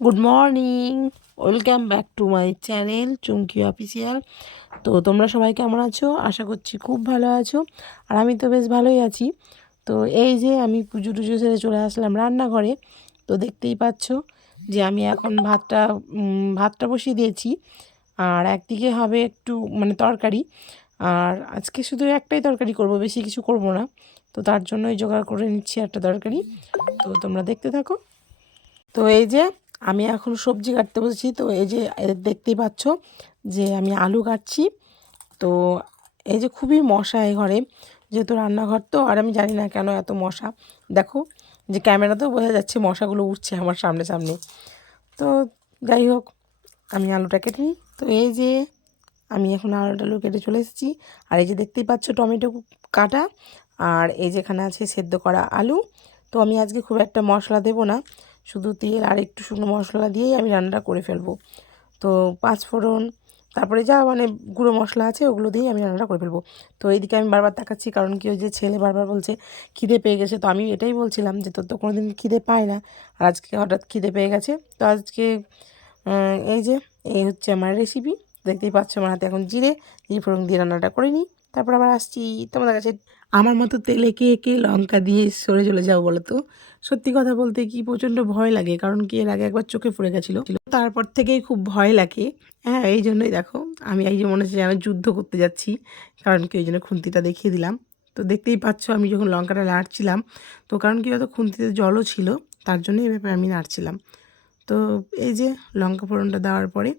Good morning, welcome back to my channel Chumki official. তো তোমরা সবাই কেমন আছো? আশা করছি খুব ভালো আছো, আর আমি তো বেশ ভালোই আছি। তো এই যে আমি পুজো টুজো সেরে চলে আসলাম রান্নাঘরে। তো দেখতেই পাচ্ছ যে আমি এখন ভাতটা বসিয়ে দিয়েছি, আর একদিকে হবে একটু তরকারি। আর আজকে শুধু একটাই তরকারি করব, বেশি কিছু করব না। তো তার জন্যই জোগাড় করে নিচ্ছি একটা তরকারি। তো তোমরা দেখতে থাকো। তো এই যে আমি এখন সবজি কাটতে বসেছি। তো এই যে দেখতেই পাচ্ছ যে আমি আলু কাটছি। তো এই যে খুবই মশা এই ঘরে, যেহেতু রান্নাঘর তো, আর আমি জানি না কেন এত মশা। দেখো যে ক্যামেরাতেও বোঝা যাচ্ছে মশাগুলো উঠছে আমার সামনে সামনে। তো যাই হোক, আমি আলুটা কেটে নিই। তো এই যে আমি এখন আলু কেটে চলে এসেছি। আর এই যে দেখতেই পাচ্ছ টমেটো কাটা, আর এই যেখানে আছে সেদ্ধ করা আলু। তো আমি আজকে খুব একটা মশলা দেব না, শুধু তেল আর একটু শুকনো মশলা দিয়েই আমি রান্নাটা করে ফেলবো। তো পাঁচফোড়ন, তারপরে যা গুঁড়ো মশলা আছে ওগুলো দিয়েই আমি রান্নাটা করে ফেলবো। তো এইদিকে আমি বারবার তাকাচ্ছি, কারণ কি ওই যে ছেলে বারবার বলছে খিদে পেয়ে গেছে। তো আমি এটাই বলছিলাম যে তোর তো কোনো দিন খিদে পায় না, আর আজকে হঠাৎ খিদে পেয়ে গেছে। তো আজকে এই যে এই হচ্ছে আমার রেসিপি। দেখতেই পাচ্ছ আমার হাতে এখন জিরে ফোড়ন দিয়ে রান্নাটা করে নিই, তারপর আবার আসছি তোমাদের কাছে। আমার মতো তেলে কে কে লঙ্কা দিয়ে সরে চলে যাও বলো তো? সত্যি কথা বলতে কি প্রচণ্ড ভয় লাগে, কারণ কি এর আগে একবার চোখে পড়ে গেছিলো, তারপর থেকেই খুব ভয় লাগে। হ্যাঁ, এই জন্যই দেখো আমি এই যে মনে হচ্ছে যেন যুদ্ধ করতে যাচ্ছি, কারণ কি ওই জন্য খুন্তিটা দেখিয়ে দিলাম। তো দেখতেই পাচ্ছ আমি যখন লঙ্কাটা নাড়ছিলাম, তো কারণ কি হয়তো খুন্তিতে জলও ছিল, তার জন্য এই ব্যাপারে আমি নাড়ছিলাম। তো এই যে লঙ্কা ফোড়নটা দেওয়ার পরে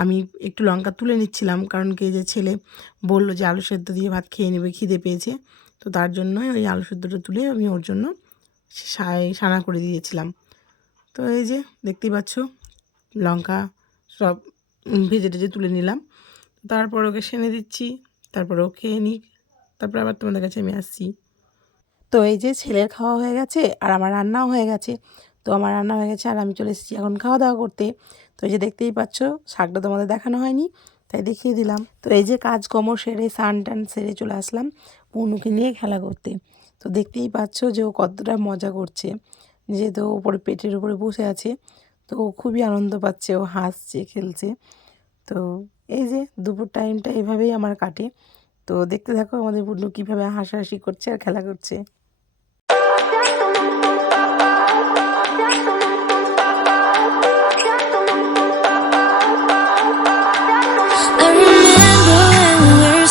আমি একটু লঙ্কা তুলে নিচ্ছিলাম, কারণ কি যে ছেলে বললো যে আলু সেদ্ধ দিয়ে ভাত খেয়ে নেবে, খিদে পেয়েছে। তো তার জন্যই ওই আলু সেদ্ধটা তুলে আমি ওর জন্য সানা করে দিয়েছিলাম। তো এই যে দেখতেই পাচ্ছ লঙ্কা সব ভেজে টেজে তুলে নিলাম। তারপর ওকে সেনে দিচ্ছি, তারপর ও খেয়ে নিক, তারপর আবার তোমাদের কাছে আমি আসছি। তো এই যে ছেলের খাওয়া হয়ে গেছে আর আমার রান্নাও হয়ে গেছে। তো আমার রান্না হয়ে গেছে আর আমি চলে এসেছি এখন খাওয়া দাওয়া করতে। তো এই যে দেখতেই পাচ্ছ শাকটা তোমাদের দেখানো হয়নি, তাই দেখিয়ে দিলাম। তো এই যে কাজকর্ম সেরে স্নান টান সেরে চলে আসলাম পূর্ণকে নিয়ে খেলা করতে। তো দেখতেই পাচ্ছ যে ও কতটা মজা করছে, যেহেতু ওপরে পেটের উপরে বসে আছে। তো ও খুবই আনন্দ পাচ্ছে, ও হাসছে খেলছে। তো এই যে দুপুর টাইমটা এভাবেই আমার কাটে। তো দেখতে থাকো আমাদের পূর্ণ কীভাবে হাসাহাসি করছে আর খেলা করছে।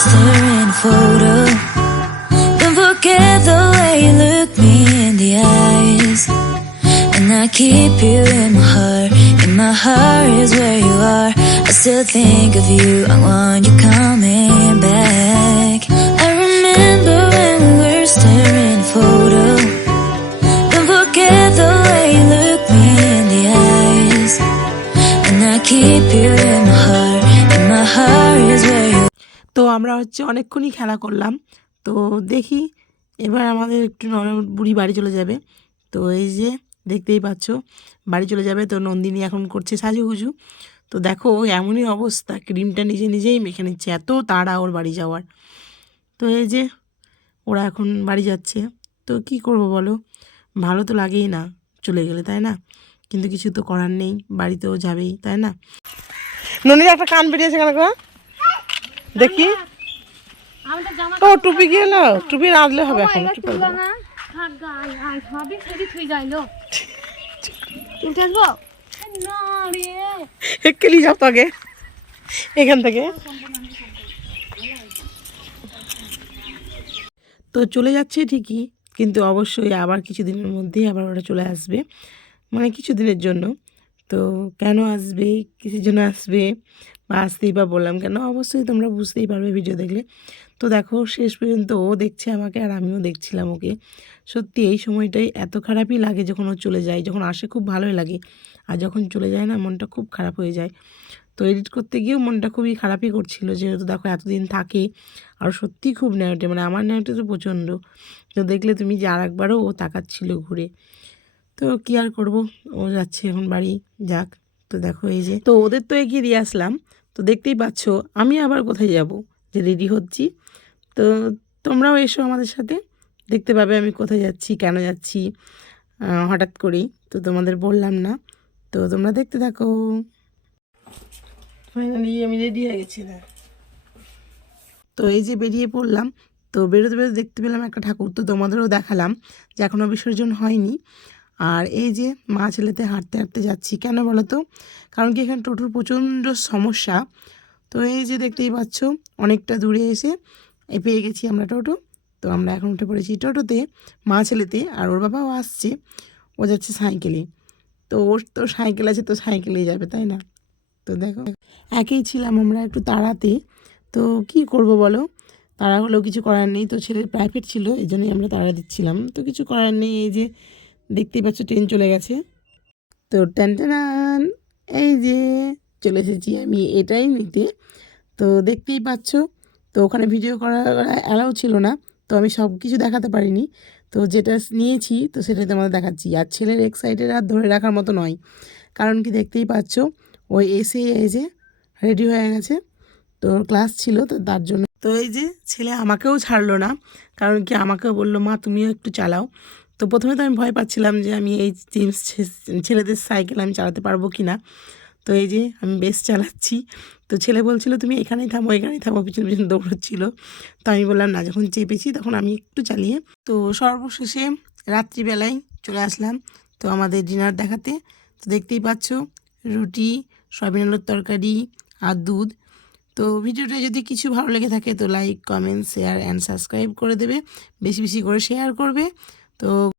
Staring photo. Don't forget the way you look me in the eyes. And I keep you in my heart. In my heart is where you are. I still think of you. I want you coming back. I remember when we were staring photo. Don't forget the way you look me in the eyes. And I keep you in my heart. In my heart is where you are. তো আমরা অনেকক্ষণই খেলা করলাম। তো দেখি এবার আমাদের একটু বুড়ি বাড়ি চলে যাবে। তো এই যে দেখতেই পাচ্ছ বাড়ি চলে যাবে। তো নন্দিনী এখন করছে সাজুগুজু। তো দেখো এমনই অবস্থা, ক্রিমটা নিজেই মেখে নিচ্ছে, এত তাড়া ওর বাড়ি যাওয়ার। তো এই যে ওরা এখন বাড়ি যাচ্ছে। তো কি করব বলো, ভালো তো লাগেই না চলে গেলে, তাই না? কিন্তু কিছু তো করার নেই, বাড়িতেও যাবেই, তাই না? নন্দিনী একটা কান বেরিয়েছে কেন গো? দেখি। ও টুপি গেল, টুপি রাঁধলে হবে এখন। কি করবো এক্ষুনি যাও আগে এখান থেকে। তো চলে যাচ্ছে ঠিকই, কিন্তু অবশ্যই আবার কিছুদিনের মধ্যেই আবার ওরা চলে আসবে, কিছুদিনের জন্য। তো কেন আসবে, কিসের জন্য আসবে বা আসতেই বা বললাম কেন, অবশ্যই তোমরা বুঝতেই পারবে ভিডিও দেখলে। তো দেখো শেষ পর্যন্ত ও দেখছে আমাকে আর আমিও দেখছিলাম ওকে। সত্যি এই সময়টাই এত খারাপই লাগে যখন ও চলে যায়। যখন আসে খুব ভালোই লাগে, আর যখন চলে যায় না মনটা খুব খারাপ হয়ে যায়। তো এডিট করতে গিয়েও মনটা খুবই খারাপই করছিল, যেহেতু দেখো এতদিন থাকে আর সত্যিই খুব নেওয়াটে, আমার নেওয়াটে তো প্রচণ্ড। তো দেখলে তুমি যে আর একবারও ও তাকাচ্ছিল ঘুরে। তো কী আর করবো, ও যাচ্ছে এখন বাড়ি, যাক। তো দেখো এই যে তো ওদের তো এগিয়ে দিয়ে আসলাম। তো দেখতেই পাচ্ছ আমি আবার কোথায় যাব, যে রেডি হচ্ছি। তো তোমরাও এসো আমাদের সাথে, দেখতে পাবে আমি কোথায় যাচ্ছি, কেন যাচ্ছি হঠাৎ করেই। তো তোমাদের বললাম না। তো তোমরা দেখতে থাকো। ফাইনালি আমি রেডি হয়ে গেছি না। তো এই যে বেরিয়ে পড়লাম। তো বেরোতে বেরোতে দেখতে পেলাম একটা ঠাকুর, তো তোমাদেরও দেখালাম যে এখনও বিসর্জন হয়নি। আর এই যে মা ছেলেতে হাঁটতে হাঁটতে যাচ্ছি, কেন বলো তো? কারণ কি এখানে টোটোর প্রচণ্ড সমস্যা। তো এই যে দেখতেই পাচ্ছ অনেকটা দূরে এসে পেয়ে গেছি আমরা টোটো। তো আমরা এখন উঠে পড়েছি টোটোতে, মা ছেলেতে, আর ওর বাবাও আসছে, ও যাচ্ছে সাইকেলে। তো ওর তো সাইকেল আছে, তো সাইকেলেই যাবে, তাই না? তো দেখো একেই ছিলাম আমরা একটু তাড়াতে, তো কি করব বলো, তাড়া হলেও কিছু করার নেই। তো ছেলের প্রাইভেট ছিল, এই জন্যই আমরা তাড়া দিচ্ছিলাম, তো কিছু করার নেই। এই যে দেখতেই পাচ্ছ ট্রেন চলে গেছে। তো টান, এই যে চলে এসেছি আমি এটাই নিতে। তো দেখতেই পাচ্ছ, তো ওখানে ভিডিও করা অ্যালাউ ছিল না, তো আমি সব কিছু দেখাতে পারিনি। তো যেটা নিয়েছি তো সেটাই তোমাদের দেখাচ্ছি। আর ছেলের এক্সাইটেড আর ধরে রাখার মতো নয়, কারণ কি দেখতেই পাচ্ছ ওই এসে এই যে রেডি হয়ে গেছে। তো ওর ক্লাস ছিল, তো তার জন্য। তো এই যে ছেলে আমাকেও ছাড়লো না, কারণ কি আমাকেও বললো মা তুমিও একটু চালাও। তো প্রথমে তো আমি ভয় পাচ্ছিলাম যে আমি এই জেন্টস ছেলেদের সাইকেল আমি চালাতে পারবো কি না। তো এই যে আমি বেশ চালাচ্ছি। তো ছেলে বলছিল তুমি এখানেই থামো, এখানেই থামো, পিছনে পিছনে দৌড়চ্ছিল। তো আমি বললাম না, যখন চেপেছি তখন আমি একটু চালিয়ে। তো সর্বশেষে রাত্রিবেলায় চলে আসলাম তো আমাদের ডিনার দেখাতে। তো দেখতেই পাচ্ছ রুটি, সয়াবিন আলুর তরকারি আর দুধ। তো ভিডিওটা যদি কিছু ভালো লেগে থাকে তো like, comment, share and subscribe করে দেবে, বেশি বেশি করে শেয়ার করবে। তো